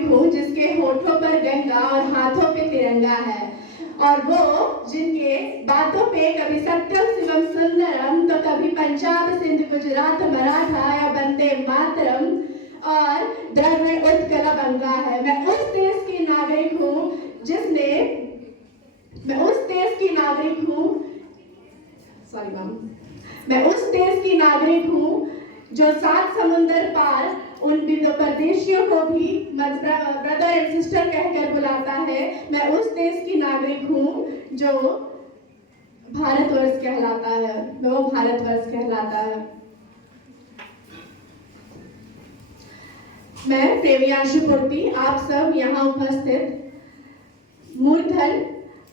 नागरिक हूँ जिसके होठों पर गंगा और हाथों पे तिरंगा है, और वो जिनके बातों पे कभी सत्यम शिवम सुंदरम तो कभी पंजाब सिंध गुजरात मराठा या वंदे मातरम और द्रविड़ उत्कल गंगा है। मैं उस देश की नागरिक हूँ मैं उस देश की नागरिक हूँ जो 7 समुंदर पार उन परदेशियों को भी ब्रदर एंड सिस्टर कहकर बुलाता है। मैं उस देश की नागरिक हूँ जो भारतवर्ष कहलाता है, वो भारतवर्ष कहलाता है। मैं प्रेमियांशु पूर्ति आप सब यहाँ उपस्थित मूर्धन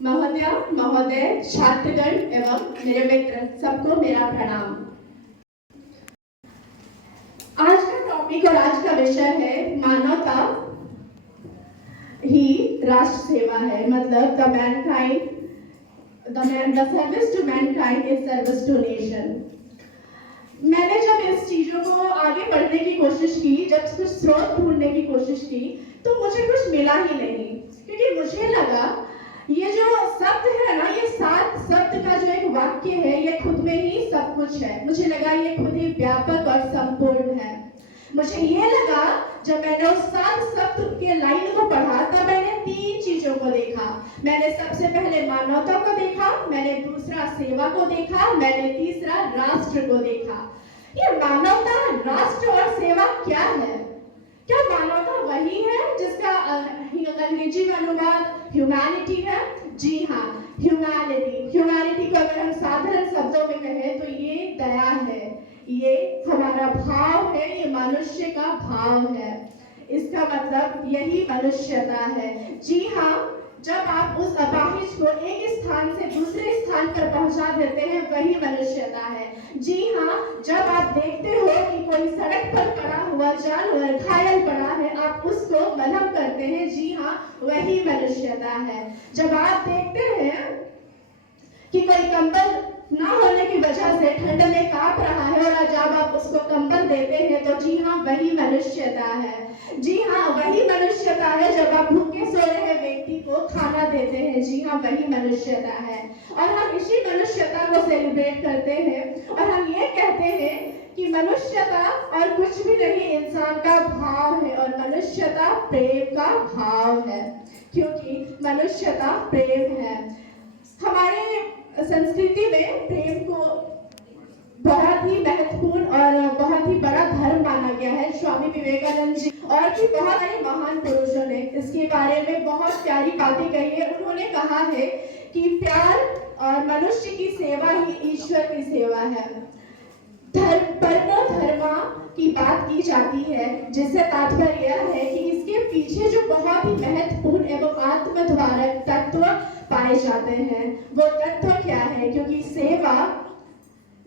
महोदय, महोदय, छात्रगण एवं मेरे मित्र सबको मेरा प्रणाम। आज का टॉपिक और आज का विषय है मानवता ही राष्ट्र सेवा है, मतलब the service to mankind is service to nation। मैंने जब इस चीजों को आगे बढ़ने की कोशिश की, जब कुछ स्रोत ढूंढने की कोशिश की, तो मुझे कुछ मिला ही नहीं, क्योंकि मुझे लगा ये जो शब्द है ना, ये 7 शब्द का जो एक वाक्य है, ये खुद में ही सब कुछ है। मुझे लगा ये खुद ही व्यापक और संपूर्ण है। मुझे ये लगा जब मैंने उस 7 शब्द के लाइन को पढ़ा, तब मैंने 3 चीजों को देखा। मैंने सबसे पहले मानवता को देखा, मैंने दूसरा सेवा को देखा, मैंने तीसरा राष्ट्र को देखा। ये मानवता, राष्ट्र और सेवा क्या है? क्या मानवता वही है जिसका अंग्रेजी में अनुवाद ह्यूमैनिटी है? जी हाँ, ह्यूमैनिटी को अगर हम साधारण शब्दों में कहें तो ये दया है, ये हमारा भाव है, ये मनुष्य का भाव है। इसका मतलब यही मनुष्यता है। जी हाँ, जब आप उस अपाहिज को एक स्थान से दूसरे स्थान पर पहुंचा देते हैं, वही मनुष्यता है। जी हाँ, जब आप देखते हो कि कोई सड़क पर पड़ा हुआ जानवर घायल पड़ा है, आप उसको मलहम करते हैं, जी हाँ, वही मनुष्यता है। जब आप देखते हैं कि कोई कंबल ना होने की वजह से ठंड में कांप रहा है और जब आप उसको कंबल देते हैं, तो जी हाँ, वही मनुष्यता है। जी हाँ, वही मनुष्यता है जब आप भूखे सो रहे व्यक्ति को खाना देते हैं। जी हाँ, वही मनुष्यता है। और हम इसी मनुष्यता को सेलिब्रेट करते हैं और हम ये कहते हैं कि मनुष्यता और कुछ भी नहीं, इंसान का भाव है, और मनुष्यता प्रेम का भाव है, क्योंकि मनुष्यता प्रेम है। हमारे संस्कृति में प्रेम को बहुत ही महत्वपूर्ण और बहुत ही बड़ा धर्म माना गया है। स्वामी विवेकानंद जी और भी बहुत सारे महान पुरुषों ने इसके बारे में बहुत प्यारी बातें कही है। उन्होंने कहा है कि प्यार और मनुष्य की सेवा ही ईश्वर की सेवा है। परमो धर्मा की बात की जाती है, जिससे तात्पर्य यह है कि इसके पीछे जो बहुत ही महत्वपूर्ण एवं आत्मद्वारक तत्व पाए जाते हैं, वो तत्व क्या है? क्योंकि सेवा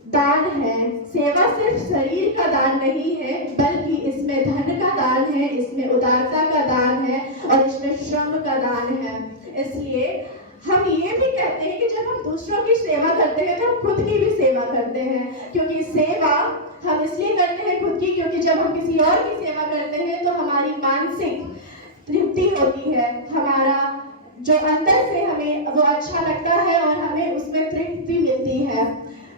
दान है। सेवा सिर्फ शरीर का दान नहीं है, बल्कि इसमें धन का दान है, इसमें उदारता का दान है और इसमें श्रम का दान है। इसलिए हम ये भी कहते हैं कि जब हम दूसरों की सेवा करते हैं तो हम खुद की भी सेवा करते हैं, क्योंकि सेवा हम इसलिए करते हैं खुद की, क्योंकि जब हम किसी और की सेवा करते हैं तो हमारी मानसिक तृप्ति होती है, हमारा जो अंदर से हमें वो अच्छा लगता है और हमें उसमें तृप्ति मिलती है।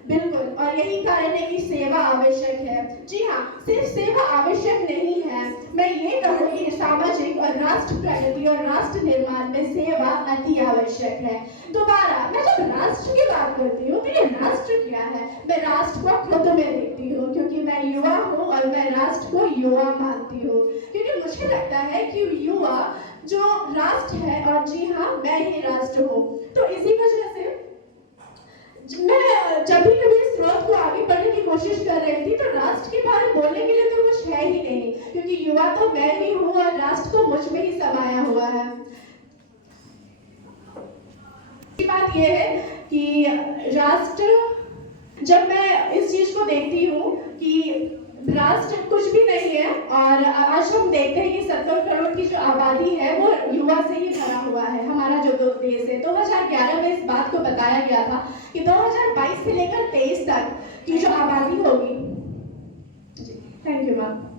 बिल्कुल, और यही कारण है कि सेवा आवश्यक है। जी हाँ, सिर्फ सेवा आवश्यक नहीं है, मैं ये कहूँगी सामाजिक और राष्ट्र प्रगति और राष्ट्र निर्माण में सेवा अति आवश्यक है। दोबारा मैं जब राष्ट्र की बात करती हूँ तो ये राष्ट्र क्या है? मैं राष्ट्र को खुद में देखती हूँ, क्योंकि मैं युवा हूँ और मैं राष्ट्र को युवा मानती हूँ, क्योंकि मुझे लगता है कि युवा जो राष्ट्र है, और जी हाँ, मैं ही राष्ट्र हूँ। तो इसी वजह से मैं जब भी कभी स्रोत को आगे बढ़ने की कोशिश कर रही थी, तो राष्ट्र के बारे में बोलने के लिए तो कुछ है ही नहीं, क्योंकि युवा तो मैं ही हूँ और राष्ट्र तो मुझ में ही समाया हुआ है। बात यह है कि राष्ट्र, जब मैं इस चीज को देखती हूँ कि राष्ट्र कुछ भी नहीं है, और आज हम देखते हैं कि 70 करोड़ की जो आबादी है वो युवा से ही भरा हुआ है। हमारा जो देश है, 2011 में इस बात को बताया गया था कि 2022 से लेकर 23 तक की जो आबादी होगी। Thank you ma'am.